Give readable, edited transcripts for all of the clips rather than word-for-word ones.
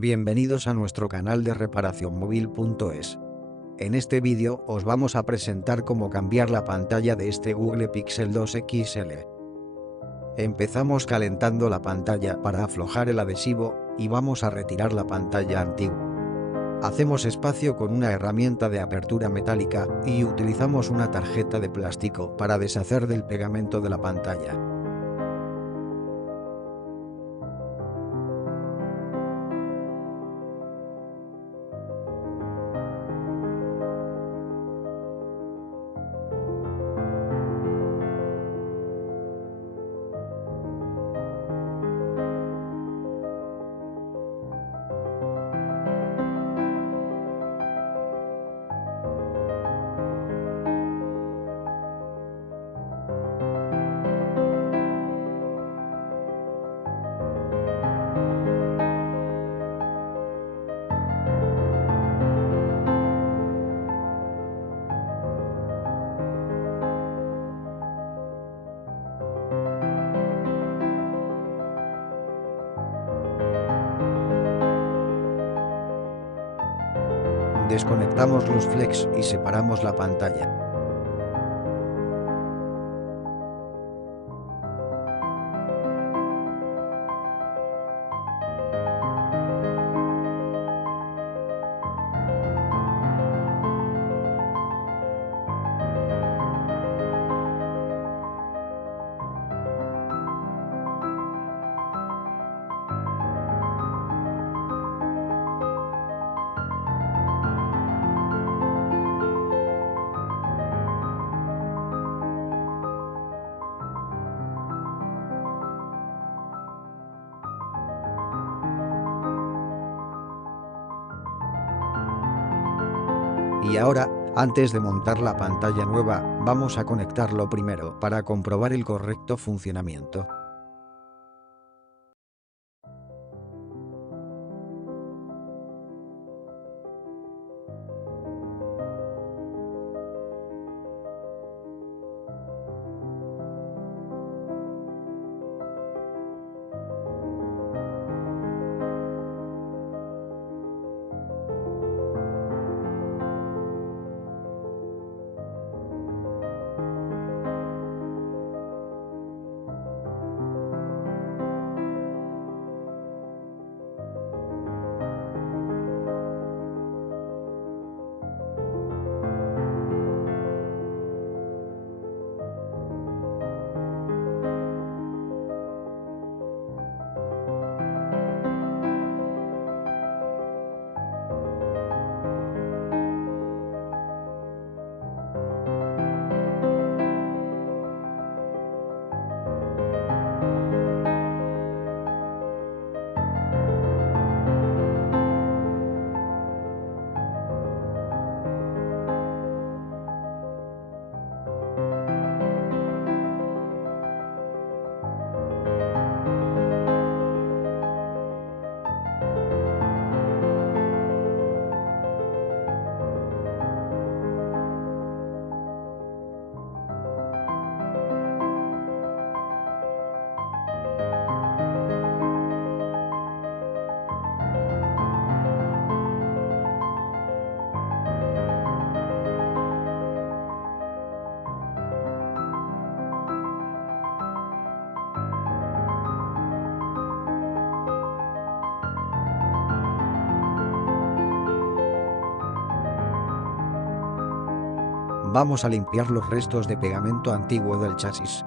Bienvenidos a nuestro canal de reparacionmóvil.es. En este vídeo os vamos a presentar cómo cambiar la pantalla de este Google Pixel 2 XL. Empezamos calentando la pantalla para aflojar el adhesivo, y vamos a retirar la pantalla antigua. Hacemos espacio con una herramienta de apertura metálica, y utilizamos una tarjeta de plástico para deshacer del pegamento de la pantalla. Desconectamos los flex y separamos la pantalla. Y ahora, antes de montar la pantalla nueva, vamos a conectarlo primero para comprobar el correcto funcionamiento. Vamos a limpiar los restos de pegamento antiguo del chasis.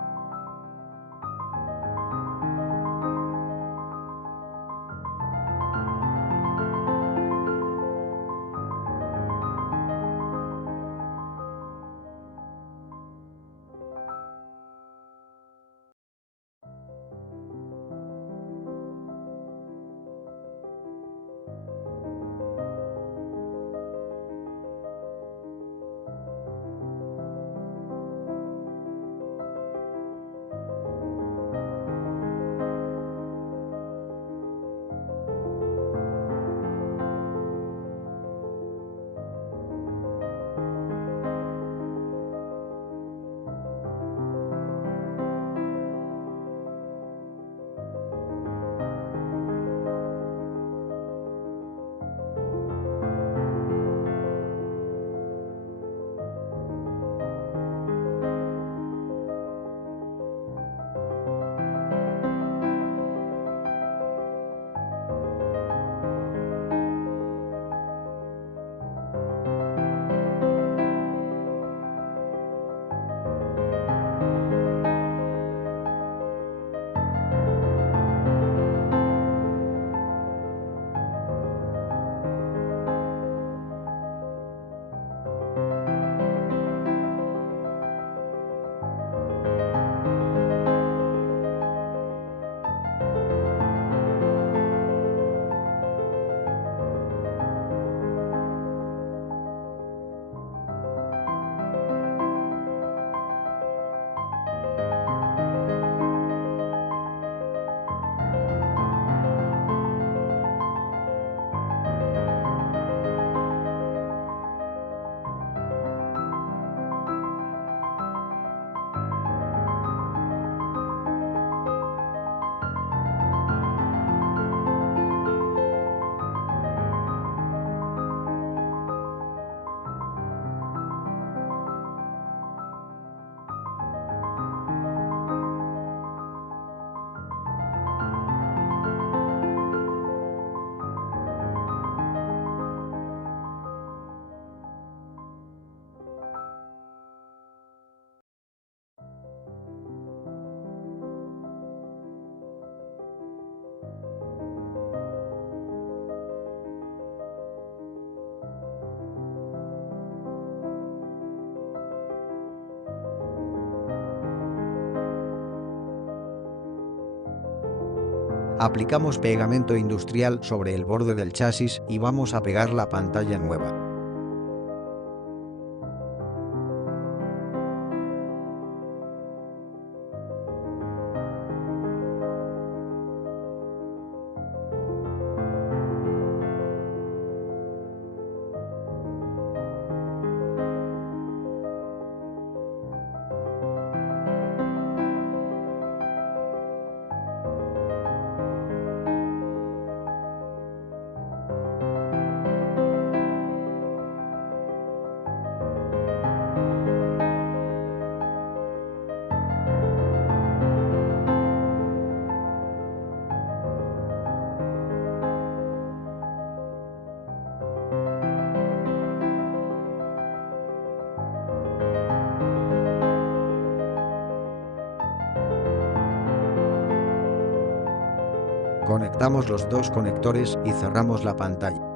Aplicamos pegamento industrial sobre el borde del chasis y vamos a pegar la pantalla nueva. Conectamos los dos conectores y cerramos la pantalla.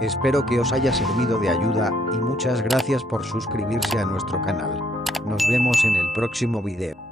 Espero que os haya servido de ayuda y muchas gracias por suscribirse a nuestro canal. Nos vemos en el próximo video.